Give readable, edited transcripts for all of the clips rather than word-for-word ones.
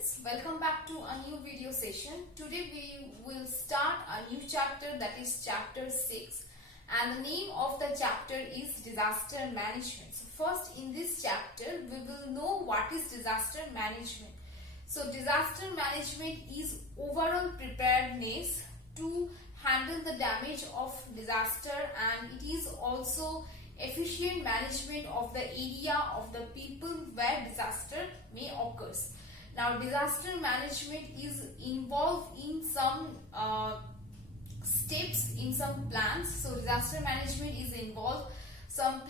students, welcome back to a new video session. Today we will start a new chapter, that is chapter 6, and the name of the chapter is disaster management. So first, in this chapter we will know what is disaster management. So disaster management is overall preparedness to handle the damage of disaster, and it is also efficient management of the area of the people where disaster may occur. Now disaster management is involved in some steps, in some plans. So disaster management is involved some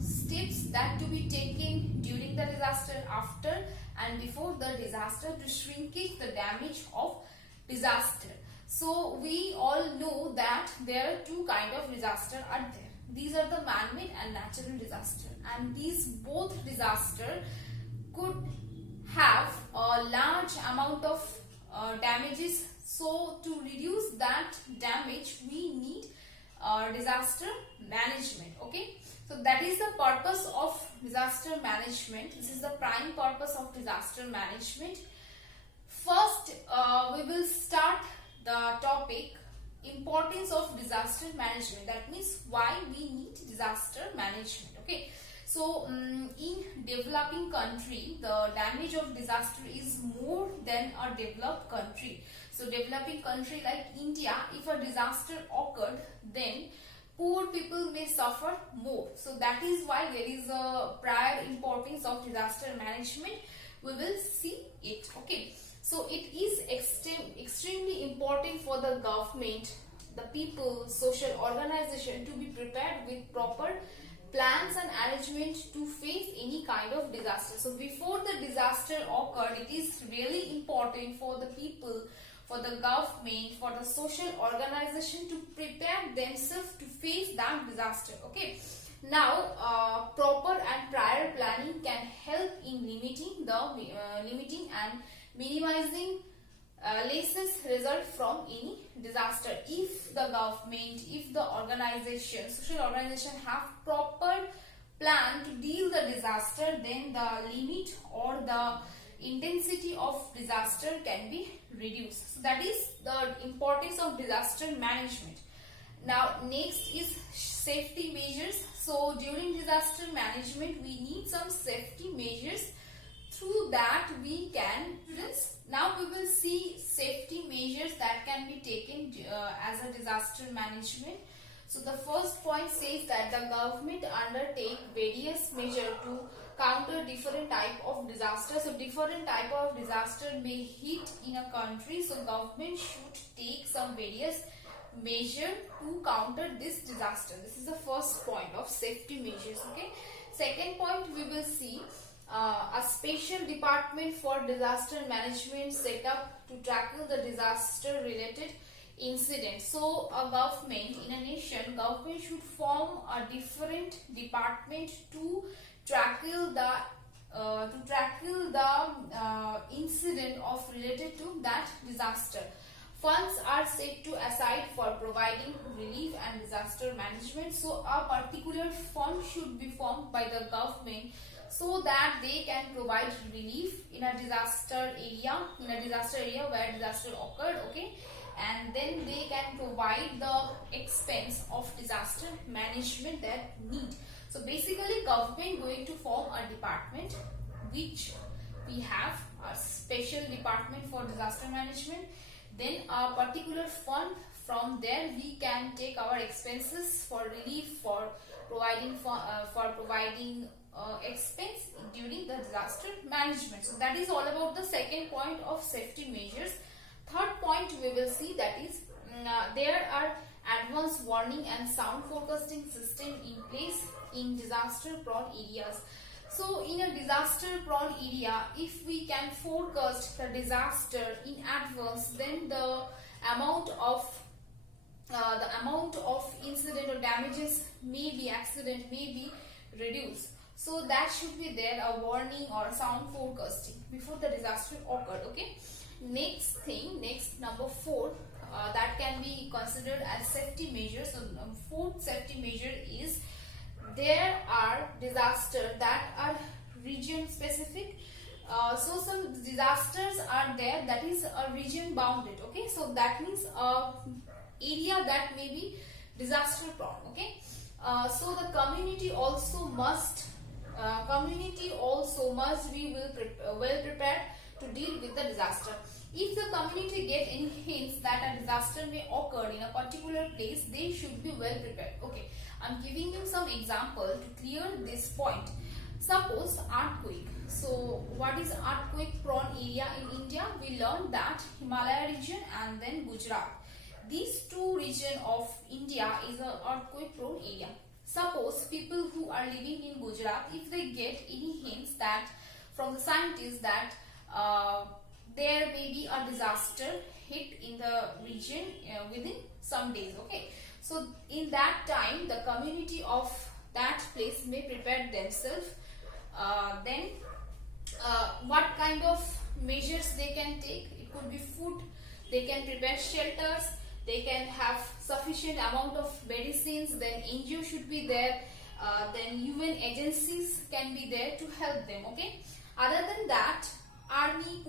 steps that to be taken during the disaster, after and before the disaster to shrinkage the damage of disaster. So we all know that there are two kind of disaster are there. These are the man-made and natural disaster, and these both disaster could have a large amount of damages. So to reduce that damage we need disaster management. Okay, so that is the purpose of disaster management. This is the prime purpose of disaster management. First we will start the topic importance of disaster management. That means why we need disaster management. Okay, so in developing country the damage of disaster is more than a developed country. So developing country like India, if a disaster occurred, then poor people may suffer more. So that is why there is a prior importance of disaster management. We will see it. Okay, so it is extremely important for the government, the people, social organization to be prepared with proper plans and arrangement to face any kind of disaster. So before the disaster occurred, it is really important for the people, for the government, for the social organization to prepare themselves to face that disaster. Okay, now proper and prior planning can help in limiting and minimizing losses result from any disaster. If the government, if the organization, social organization have proper plan to deal the disaster, then the limit or the intensity of disaster can be reduced. So that is the importance of disaster management. Now next is safety measures. So during disaster management we need some safety measures. Through that we can, now we will see safety measures that can be taken as a disaster management. So the first point says that the government undertake various measures to counter different type of disaster. So different type of disaster may hit in a country. So government should take some various measure to counter this disaster. This is the first point of safety measures. Okay. Second point we will see a special department for disaster management set up to tackle the disaster related incidents. So a government, in a nation, government should form a different department to tackle the incident of related to that disaster. Funds are set to aside for providing relief and disaster management. So a particular fund should be formed by the government so that they can provide relief in a disaster area, where disaster occurred. Okay, and then they can provide the expense of disaster management that need. So basically government going to form a department, which we have a special department for disaster management. Then a particular fund, from there we can take our expenses for relief, for providing expense during the disaster management. So that is all about the second point of safety measures. Third point we will see, that is there are advanced warning and sound forecasting system in place in disaster prone areas. So in a disaster prone area, if we can forecast the disaster in advance, then the amount of incident or damages, maybe accident, may be reduced. So that should be there, a warning or sound forecasting before the disaster occurred. Okay, next number 4 that can be considered as safety measures. So fourth safety measure is there are disasters that are region specific So some disasters are there that is region bounded. Okay, so that means area that may be disaster prone. Okay, so the community also must be well prepared to deal with the disaster. If the community get any hints that a disaster may occur in a particular place, they should be well prepared. Okay, I'm giving you some example to clear this point. Suppose earthquake. So what is earthquake prone area in India? We learned that Himalaya region and then Gujarat. These two regions of India is an earthquake prone area. Suppose people who are living in Gujarat, if they get any hints that from the scientists that there may be a disaster hit in the region within some days. Okay, so in that time the community of that place may prepare themselves. Then what kind of measures they can take? It could be food, they can prepare shelters, they can have sufficient amount of medicines, then NGO should be there, then UN agencies can be there to help them. Okay, other than that, army,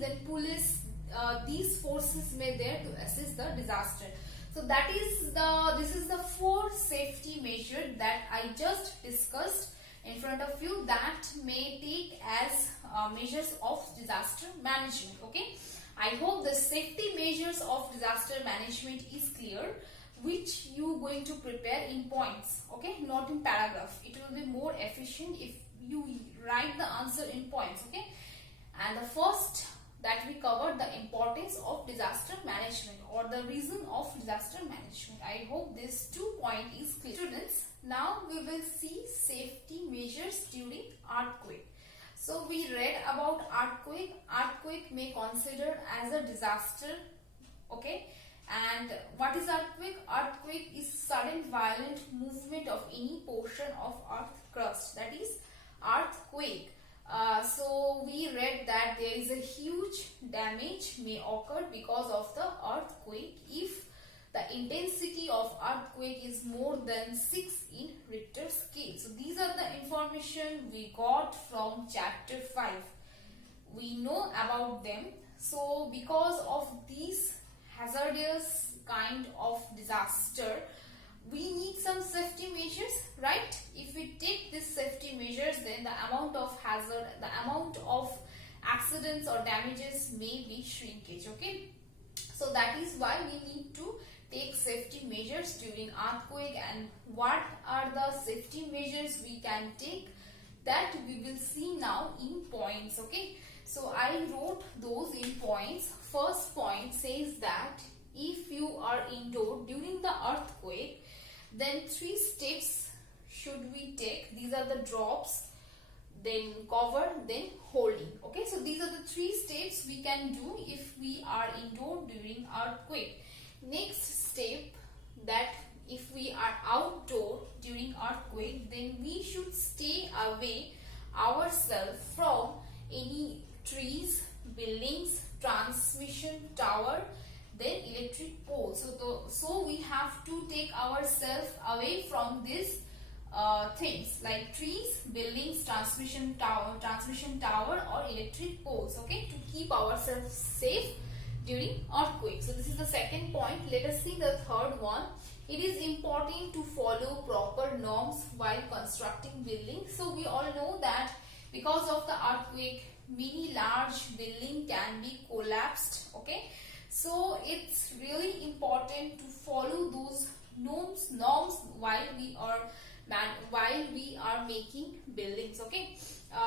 then police, these forces may there to assist the disaster. So that is this is the 4 safety measures that I just discussed in front of you that may take as measures of disaster management. Okay, I hope the safety measures of disaster management is clear, which you going to prepare in points. Okay, not in paragraph. It will be more efficient if you write the answer in points. Okay, and the first that we covered the importance of disaster management or the reason of disaster management. I hope this 2 point is clear. Students, now we will see safety measures during earthquake. So we read about earthquake. Earthquake may consider as a disaster. Okay, and what is earthquake? Earthquake is sudden violent movement of any portion of earth crust, that is earthquake. So we read that there is a huge damage may occur because of the earthquake if the intensity of earthquake is more than 6 in Richter scale. So these are the information we got from chapter 5. We know about them. So because of these hazardous kind of disaster, we need some safety measures, right? If we take these safety measures, then the amount of hazard, the amount of accidents or damages may be shrinkage. Okay, so that is why we need to take safety measures during earthquake. And what are the safety measures we can take, that we will see now in points. Okay, so I wrote those in points. First point says that if you are indoor during the earthquake, then 3 steps should we take. These are the drops, then cover, then holding. Okay, so these are the 3 steps we can do if we are indoor during earthquake. Next step, that if we are outdoor during earthquake, then we should stay away ourselves from any trees, buildings, transmission tower, then electric poles. So we have to take ourselves away from these things like trees, buildings, transmission tower or electric poles. Okay, to keep ourselves safe during earthquake. So this is the second point. Let us see the third one. It is important to follow proper norms while constructing buildings. So we all know that because of the earthquake, many large buildings can be collapsed. Okay, so it's really important to follow those norms while we are making buildings. Okay,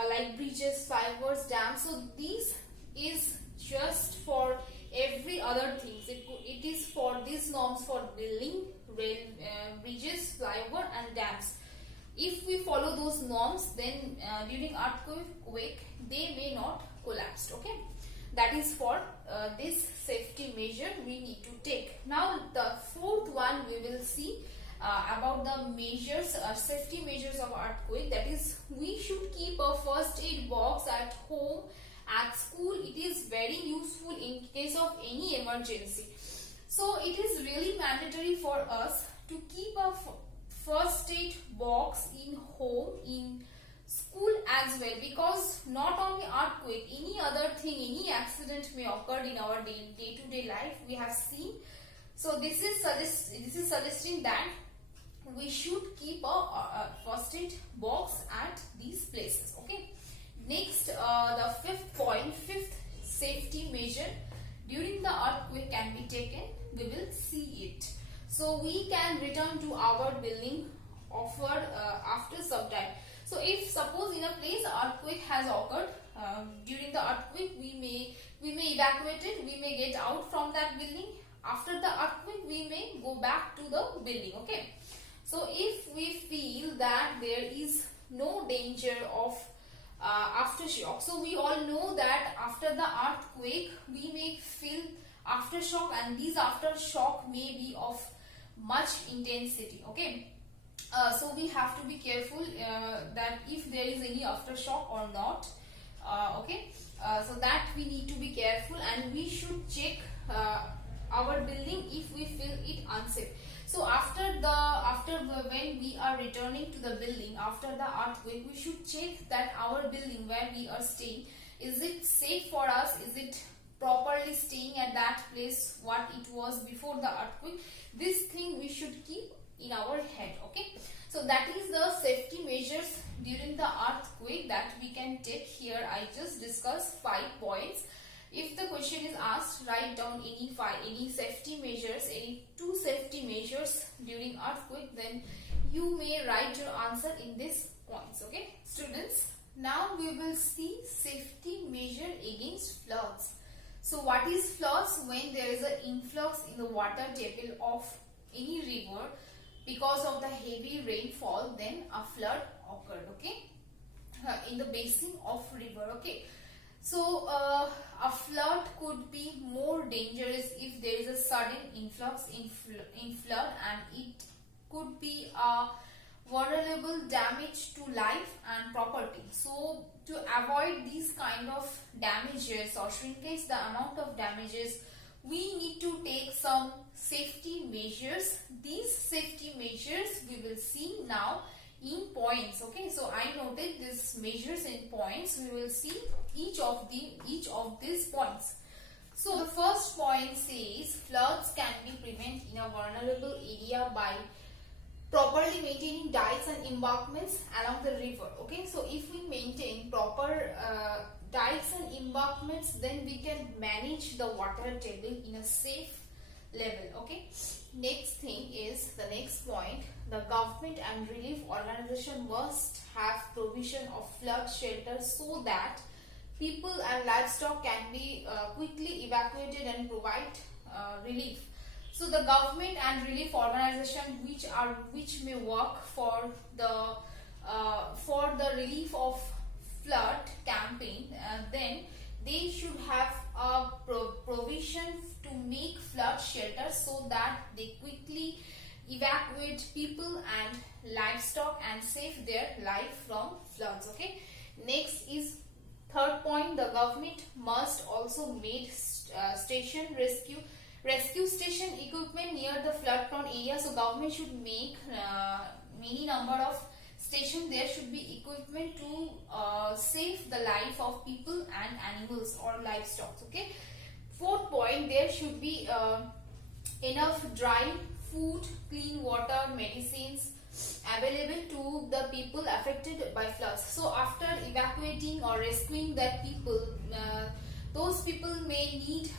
like bridges, flyovers, dams. So this is just for every other things. It is for these norms for building, bridges, flyover and dams. If we follow those norms, then during earthquake they may not collapse. Okay, that is for this safety measure we need to take. Now the fourth one we will see about the measures, safety measures of earthquake. That is, we should keep a first aid box at home, at school. It is very useful in case of any emergency. So it is really mandatory for us to keep a first aid box in home, in school as well, because not only earthquake, any other thing, any accident may occur in our day-to-day life, we have seen. So this is suggesting that we should keep a first aid box at these places. Okay. Next, the fifth safety measure during the earthquake can be taken. We will see it. So we can return to our building after some time. So if suppose in a place earthquake has occurred, during the earthquake we may evacuate it, we may get out from that building. After the earthquake we may go back to the building. Okay. So if we feel that there is no danger of aftershock, so we all know that after the earthquake we may feel aftershock, and these aftershock may be of much intensity. Okay. So we have to be careful that if there is any aftershock or not. Okay. So that we need to be careful, and we should check our building if we feel it unsafe. So when we are returning to the building after the earthquake, we should check that our building where we are staying, is it safe for us? Is it properly staying at that place what it was before the earthquake? This thing we should keep in our head. Okay. So that is the safety measures during the earthquake that we can take. Here I just discussed 5 points. If the question is asked, write down any safety measures, any 2 safety measures during earthquake, then you may write your answer in these points. Okay, students. Now we will see safety measure against floods. So what is floods? When there is an influx in the water table of any river because of the heavy rainfall, then a flood occurred. Okay, in the basin of river. Okay. So a flood could be more dangerous if there is a sudden influx in flood, and it could be a vulnerable damage to life and property. So to avoid these kind of damages or shrinkage the amount of damages, we need to take some safety measures. These safety measures we will see now in points. Okay, so I noted these measures in points. We will see each of these points. So the first point says floods can be prevented in a vulnerable area by properly maintaining dikes and embankments along the river. Okay, so if we maintain proper dikes and embankments, then we can manage the water table in a safe level. Okay, next thing is the next point. The government and relief organization must have provision of flood shelter so that people and livestock can be quickly evacuated and provide relief. So the government and relief organization which may work for the relief of flood campaign, then they should have a provision to make flood shelters so that they quickly evacuate people and livestock and save their life from floods. Okay. Next is third point. The government must also make station rescue station equipment near the flood prone area. So government should make many number of stations. There should be equipment to save the life of people and animals or livestock. Okay. Fourth point, there should be enough dry food, clean water, medicines available to the people affected by floods. So after evacuating or rescuing that people, those people may need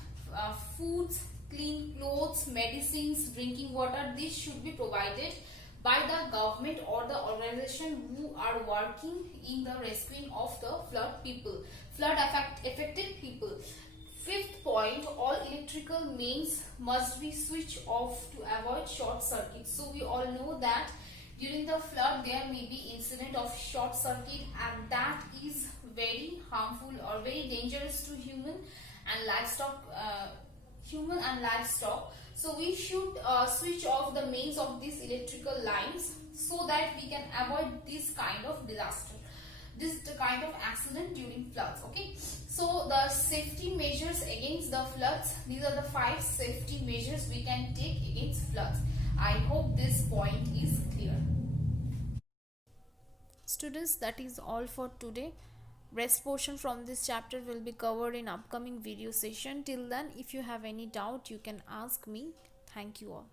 foods, clean clothes, medicines, drinking water. This should be provided by the government or the organization who are working in the rescuing of the flood affected people. Fifth point, all electrical mains must be switched off to avoid short circuits. So we all know that during the flood there may be incident of short circuit, and that is very harmful or very dangerous to human and livestock. So we should switch off the mains of these electrical lines so that we can avoid this kind of disaster, this kind of accident during floods. Okay, so the safety measures against the floods, these are the 5 safety measures we can take against floods. I hope this point is clear. Students, that is all for today. Rest portion from this chapter will be covered in upcoming video session. Till then, if you have any doubt, you can ask me. Thank you all.